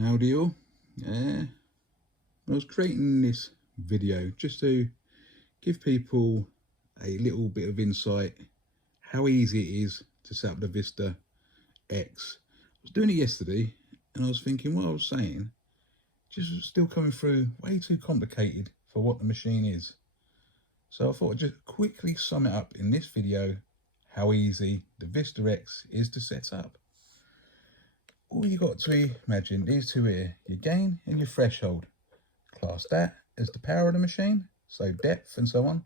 Howdy all. I was creating this video just to give people a little bit of insight how easy it is to set up the Vista X. I was doing it yesterday and I was thinking what I was saying just still coming through way too complicated for what the machine is. So I thought I'd just quickly sum it up in this video how easy the Vista X is to set up. All you got to imagine, these two here, your gain and your threshold. Class that as the power of the machine, so depth and so on.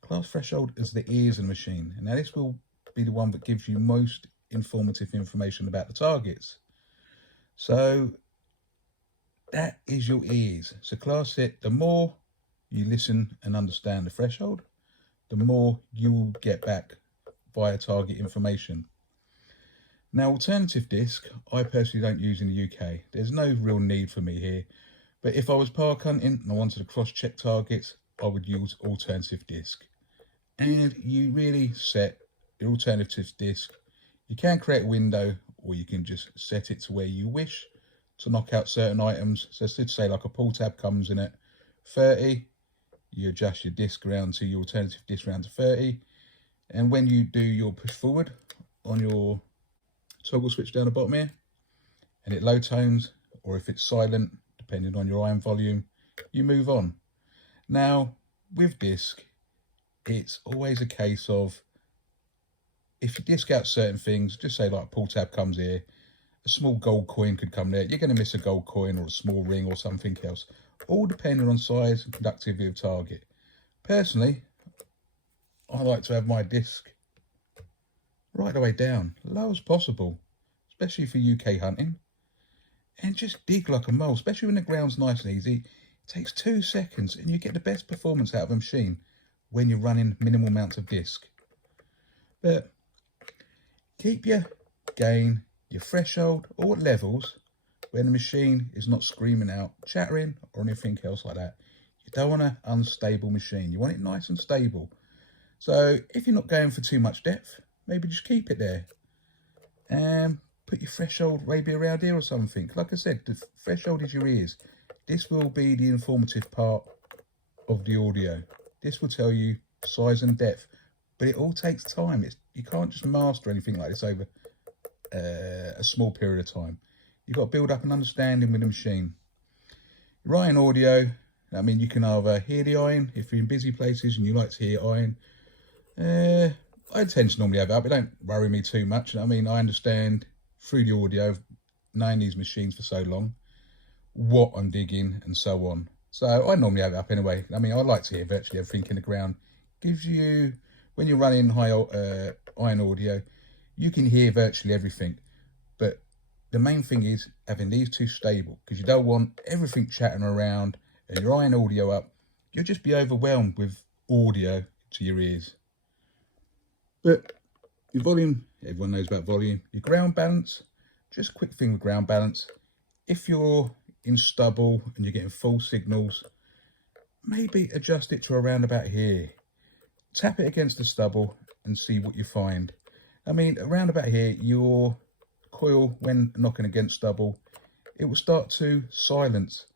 Class threshold as the ears of the machine. And now this will be the one that gives you most informative information about the targets. So that is your ears. So class it, the more you listen and understand the threshold, the more you will get back via target information. Now, alternative disk, I personally don't use in the UK. There's no real need for me here. But if I was park hunting and I wanted to cross-check targets, I would use alternative disk. And you really set your alternative disk. You can create a window, or you can just set it to where you wish to knock out certain items. So let's say like a pull tab comes in at 30. You adjust your disk around to your alternative disk around to 30. And when you do your push forward on your toggle switch down the bottom here and it low tones, or if it's silent depending on your iron volume, you move on. Now with disk, it's always a case of if you disk out certain things, just say like pull tab comes here, a small gold coin could come there, you're going to miss a gold coin or a small ring or something else, all depending on size and conductivity of target. Personally, I like to have my disk right the way down, low as possible, especially for UK hunting, and just dig like a mole, especially when the ground's nice and easy. It takes 2 seconds and you get the best performance out of a machine when you're running minimal amounts of disk. But keep your gain, your threshold, all at levels where the machine is not screaming out, chattering or anything else like that. You don't want an unstable machine, you want it nice and stable. So if you're not going for too much depth, maybe just keep it there and put your threshold maybe around here or something. Like I said, the threshold is your ears. This will be the informative part of the audio. This will tell you size and depth, but it all takes time. You can't just master anything like this over a small period of time. You've got to build up an understanding with the machine. Your iron audio, I mean, you can either hear the iron if you're in busy places and you like to hear iron. I tend to normally have it up. It don't worry me too much. I mean, I understand through the audio, knowing these machines for so long, what I'm digging and so on. So I normally have it up anyway. I mean, I like to hear virtually everything in the ground. Gives you, when you're running high iron audio, you can hear virtually everything. But the main thing is having these two stable, because you don't want everything chatting around and your iron audio up. You'll just be overwhelmed with audio to your ears. But your volume, everyone knows about volume. Your ground balance, just a quick thing with ground balance. If you're in stubble and you're getting full signals, maybe adjust it to around about here. Tap it against the stubble and see what you find. I mean, around about here, your coil, when knocking against stubble, it will start to silence.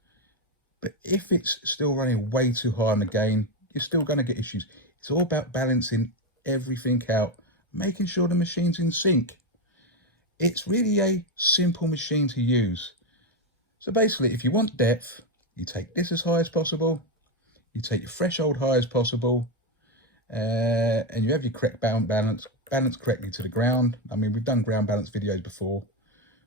But if it's still running way too high on the gain, you're still going to get issues. It's all about balancing everything out, making sure the machine's in sync. It's really a simple machine to use. So basically, if you want depth, you take this as high as possible, you take your threshold high as possible, and you have your correct balance correctly to the ground. I mean, we've done ground balance videos before,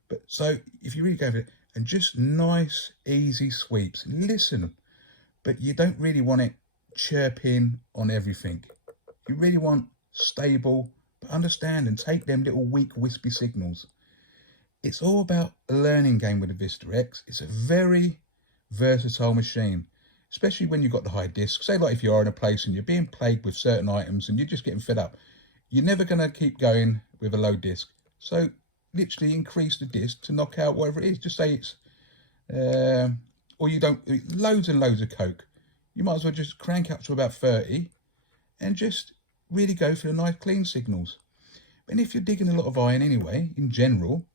but so if you really go for it, and just nice, easy sweeps, listen, but you don't really want it chirping on everything. You really want stable, but understand and take them little weak, wispy signals. It's all about a learning game with the Vista X. It's a very versatile machine, especially when you've got the high disk. Say like if you are in a place and you're being plagued with certain items and you're just getting fed up, you're never going to keep going with a low disk. So literally increase the disk to knock out whatever it is. Just say it's, or you don't, loads and loads of coke. You might as well just crank up to about 30 and just really go for the nice clean signals. And if you're digging a lot of iron anyway, in general,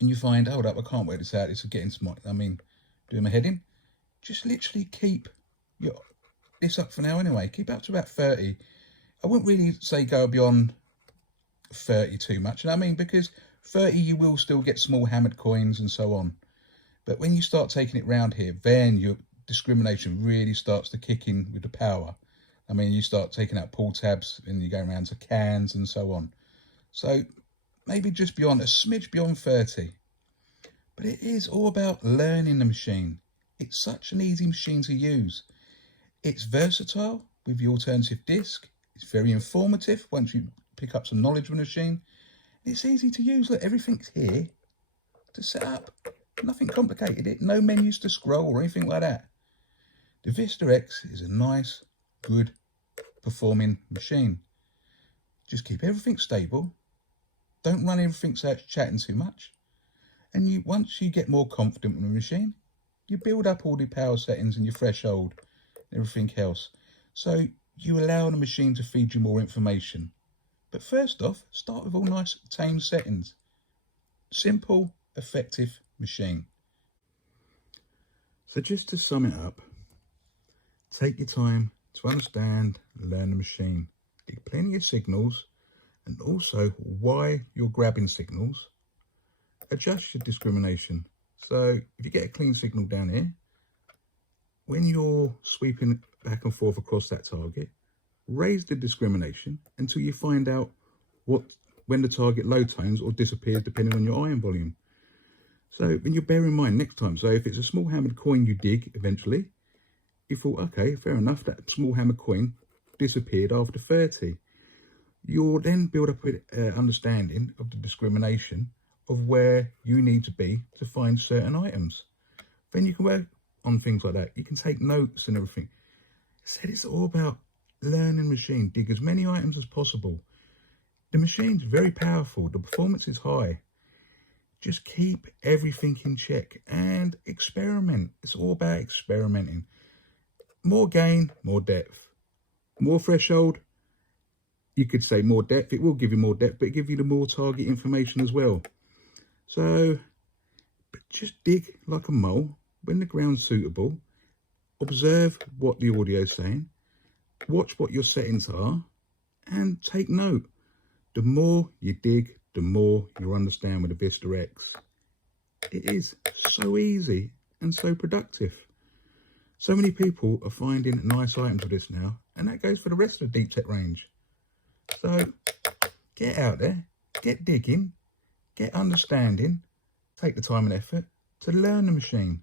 and you find, hold up, I can't work this out, this is getting smart, doing my heading, just literally keep this up for now anyway. Keep up to about 30. I wouldn't really say go beyond 30 too much, you know what I mean? Because 30 you will still get small hammered coins and so on. But when you start taking it round here, then your discrimination really starts to kick in with the power. I mean, you start taking out pull tabs and you go around to cans and so on. So maybe just beyond, a smidge beyond 30. But it is all about learning the machine. It's such an easy machine to use. It's versatile with the alternative disk. It's very informative once you pick up some knowledge of the machine. It's easy to use. Look, everything's here to set up. Nothing complicated. No menus to scroll or anything like that. The Vista X is a nice, good performing machine. Just keep everything stable. Don't run everything so it's chatting too much. And once you get more confident with the machine, you build up all the power settings and your threshold and everything else. So you allow the machine to feed you more information. But first off, start with all nice tame settings. Simple, effective machine. So just to sum it up, take your time to understand and learn the machine. Get plenty of signals and also why you're grabbing signals. Adjust your discrimination. So if you get a clean signal down here, when you're sweeping back and forth across that target, raise the discrimination until you find out when the target low tones or disappears depending on your ion volume. So when you bear in mind next time, so if it's a small hammered coin you dig eventually, you thought, okay, fair enough, that small hammered coin disappeared after 30. You'll then build up an understanding of the discrimination of where you need to be to find certain items. Then you can work on things like that. You can take notes and everything. I said it's all about learning machine. Dig as many items as possible. The machine's very powerful. The performance is high. Just keep everything in check and experiment. It's all about experimenting. More gain, more depth. More threshold, you could say more depth. It will give you more depth, but it give you the more target information as well. So just dig like a mole when the ground's suitable. Observe what the audio is saying. Watch what your settings are and take note. The more you dig, the more you understand with the Vista X. It is so easy and so productive. So many people are finding nice items with this now, and that goes for the rest of the DeepTech range. So get out there, get digging, get understanding, take the time and effort to learn the machine.